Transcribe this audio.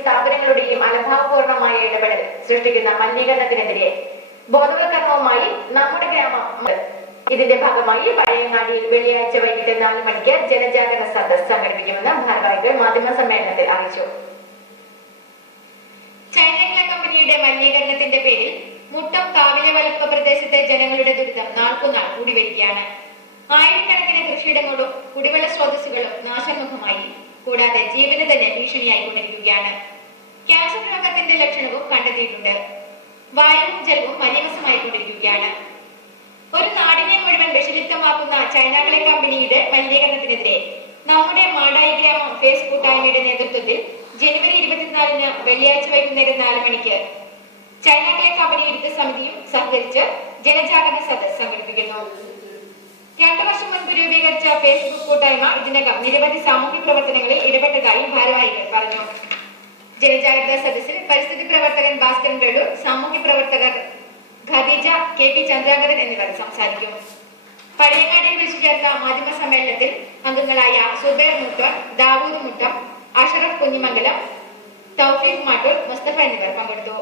സ്ഥാപനങ്ങളുടെയും അലംഭാവപൂർണമായ ഇടപെടൽ സൃഷ്ടിക്കുന്ന മലിനീകരണത്തിനെതിരെ ബോധവൽക്കരണവുമായി നമ്മുടെ ഗ്രാമം. ഇതിന്റെ ഭാഗമായി പഴയങ്ങാടിയിൽ വെള്ളിയാഴ്ച വൈകിട്ട് 4 മണിക്ക് ജനജാഗരണ സദസ് സംഘടിപ്പിക്കുമെന്ന് ഭാരവാഹികൾ മാധ്യമ സമ്മേളനത്തിൽ അറിയിച്ചു. ചൈന കമ്പനിയുടെ മലിനീകരണത്തിന്റെ പേരിൽ മുട്ടം കാവിലവളപ്പ് പ്രദേശത്തെ ജനങ്ങളുടെ ദുരിതം നാൾക്കുനാൾ കൂടി വരികയാണ്. ആയിരക്കണക്കിന് കൃഷിയിടങ്ങളും കുടിവെള്ള സ്രോതസ്സുകളും നാശമുഖമായി, കൂടാതെ ജീവന് തന്നെ ഭീഷണിയായിക്കൊണ്ടിരിക്കുകയാണ്. ക്യാൻസർ രോഗത്തിന്റെ ലക്ഷണവും കണ്ടെത്തിയിട്ടുണ്ട്. വായുവും ജലവും മലിനമായിക്കൊണ്ടിരിക്കുകയാണ്. ഒരു നാടിനെ മുഴുവൻ വിഷലിപ്തമാക്കുന്ന ചൈന കമ്പനിയുടെ മലിനീകരണത്തിനെതിരെ നമ്മുടെ മാടായി ഗ്രാമം ഫേസ് കൂട്ടായ്മയുടെ നേതൃത്വത്തിൽ ജനുവരി 24-ന് വെള്ളിയാഴ്ച വൈകുന്നേരം 4 മണിക്ക് ചൈന കമ്പനി വിരുദ്ധ സമിതിയും സഹകരിച്ച് ജനജാഗരണ സദസ് സംഘടിപ്പിക്കുന്നു. 2 വർഷം മുൻപ് രൂപീകരിച്ച ഫേസ്ബുക്ക് കൂട്ടായ്മ ഇതിനകം നിരവധി സാമൂഹ്യ പ്രവർത്തനങ്ങളിൽ ഇടപെട്ടതായി ഭാരവാഹികൾ പറഞ്ഞു. ജനജാഗ്രതാ സദസ്സിൽ പരിസ്ഥിതി പ്രവർത്തകൻ ഭാസ്കരൻ റെഡൂർ, സാമൂഹ്യ പ്രവർത്തകർ ഖദീജ, KP ചന്ദ്രാകരൻ എന്നിവർ സംസാരിക്കും. പഴയങ്ങാടിയിൽ വിളിച്ചു ചേർത്ത മാധ്യമ സമ്മേളനത്തിൽ അംഗങ്ങളായ സുബൈർ മുട്ടർ, ദാവൂദ് മുട്ടം, അഷറഫ് കുഞ്ഞിമംഗലം, തൗഫീഖ് മാട്ടൂർ, മുസ്തഫ എന്നിവർ പങ്കെടുത്തു.